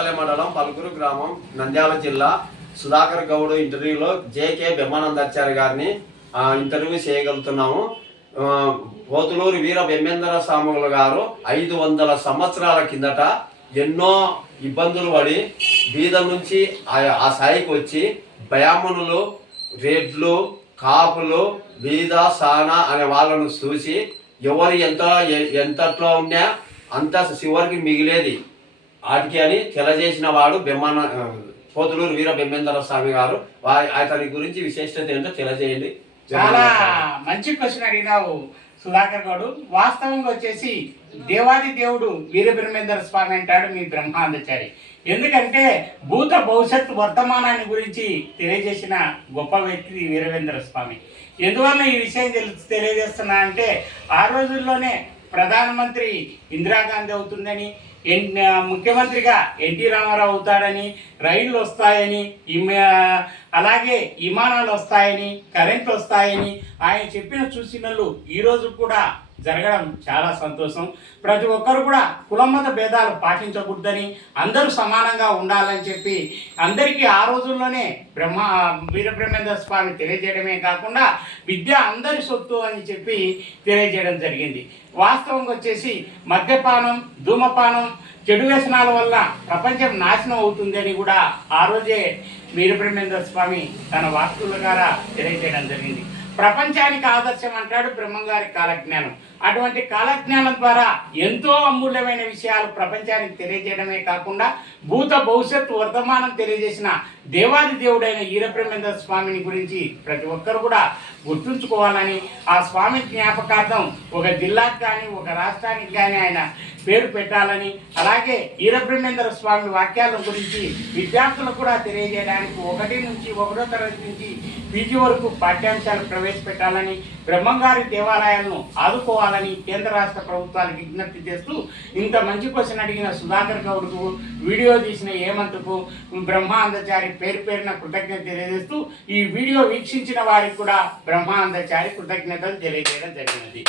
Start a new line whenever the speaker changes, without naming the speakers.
పెద్దపల్లి మండలం పలుకురు గ్రామం నంద్యాల జిల్లా సుధాకర్ గౌడ్ ఇంటర్వ్యూలో జేకే బ్రహ్మానందాచార్య గారిని ఇంటర్వ్యూ చేయగలుగుతున్నాము. పోతులూరు వీర బెమ్మేంద్ర స్వాములు గారు ఐదు వందల సంవత్సరాల కిందట ఎన్నో ఇబ్బందులు పడి బీద నుంచి ఆ- ఆ స్థాయికి వచ్చి బ్రాహ్మణులు రెడ్లు కాపులు బీద సానా అనే వాళ్ళను చూసి ఎవరు ఎంత ఎంతట్లో ఉన్నా అంత చివరికి మిగిలేది. వాటికి అని తెలియజేసిన వాడు బెమ్మన పోతులూరు వీర బెమ్మేంద్ర స్వామి గారు. వారి అతని గురించి విశేషత ఏంటో తెలియజేయండి
చాలా మంచి క్వశ్చన్ అడిగినావు సుధాకర్ గౌడు వాస్తవంగా వచ్చేసి దేవాది దేవుడు వీరబ్రహ్మేంద్ర స్వామి అంటాడు మీ బ్రహ్మాందచారి ఎందుకంటే భూత భవిష్యత్తు వర్తమానాన్ని గురించి తెలియజేసిన గొప్ప వ్యక్తి వీరవేంద్ర స్వామి. ఎందువల్ల ఈ విషయం తెలు తెలియజేస్తున్నా అంటే ఆ రోజుల్లోనే ప్రధానమంత్రి ఇందిరాగాంధీ అవుతుందని ముఖ్యమంత్రిగా ఎన్టీ రామారావు అవుతాడని రైళ్ళు వస్తాయని అలాగే విమానాలు వస్తాయని కరెంట్ వస్తాయని ఆయన చెప్పిన చూసినళ్ళు ఈరోజు కూడా జరగడం చాలా సంతోషం. ప్రతి ఒక్కరు కూడా కులమత భేదాలు పాటించకూడదని అందరూ సమానంగా ఉండాలని చెప్పి అందరికీ ఆ రోజుల్లోనే బ్రహ్మ వీరబ్రహ్మేంద్ర స్వామి తెలియజేయడమే కాకుండా విద్య అందరి సొత్తు అని చెప్పి తెలియజేయడం జరిగింది. వాస్తవంగా వచ్చేసి మద్యపానం ధూమపానం చెడు వ్యసనాల వల్ల ప్రపంచం నాశనం అవుతుందని కూడా ఆ రోజే వీరబ్రహ్మేంద్ర స్వామి తన వాస్తుల ద్వారా తెలియజేయడం జరిగింది. ప్రపంచానికి ఆదర్శం అంటాడు బ్రహ్మంగారి కాలజ్ఞానం. అటువంటి కాలజ్ఞానం ద్వారా ఎంతో అమూల్యమైన విషయాలు ప్రపంచానికి తెలియజేయడమే కాకుండా భూత భవిష్యత్తు వర్తమానం తెలియజేసిన దేవాది దేవుడైన ఈరప్రమేంద్ర స్వామిని గురించి ప్రతి ఒక్కరు కూడా గుర్తుంచుకోవాలని ఆ స్వామి జ్ఞాపకార్థం ఒక జిల్లాకు కానీ ఒక రాష్ట్రానికి కానీ ఆయన పేరు పెట్టాలని అలాగే ఈరబ్రహ్మేంద్ర స్వామి వాక్యాల గురించి విద్యార్థులకు కూడా తెలియజేయడానికి ఒకటి నుంచి ఒకటో తరగతి నుంచి పీజీ వరకు పాఠ్యాంశాలు ప్రవేశపెట్టాలని బ్రహ్మంగారి దేవాలయాలను ఆదుకోవాలి ఆదుకోవాలని కేంద్ర రాష్ట్ర ప్రభుత్వాలకు విజ్ఞప్తి చేస్తూ ఇంత మంచి క్వశ్చన్ అడిగిన సుధాకర్ గౌడ్కు వీడియో తీసిన హేమంత్కు బ్రహ్మానందచారి పేరు పేరున కృతజ్ఞత తెలియజేస్తూ ఈ వీడియో వీక్షించిన వారికి కూడా బ్రహ్మానందచారి కృతజ్ఞతలు తెలియజేయడం జరిగినది.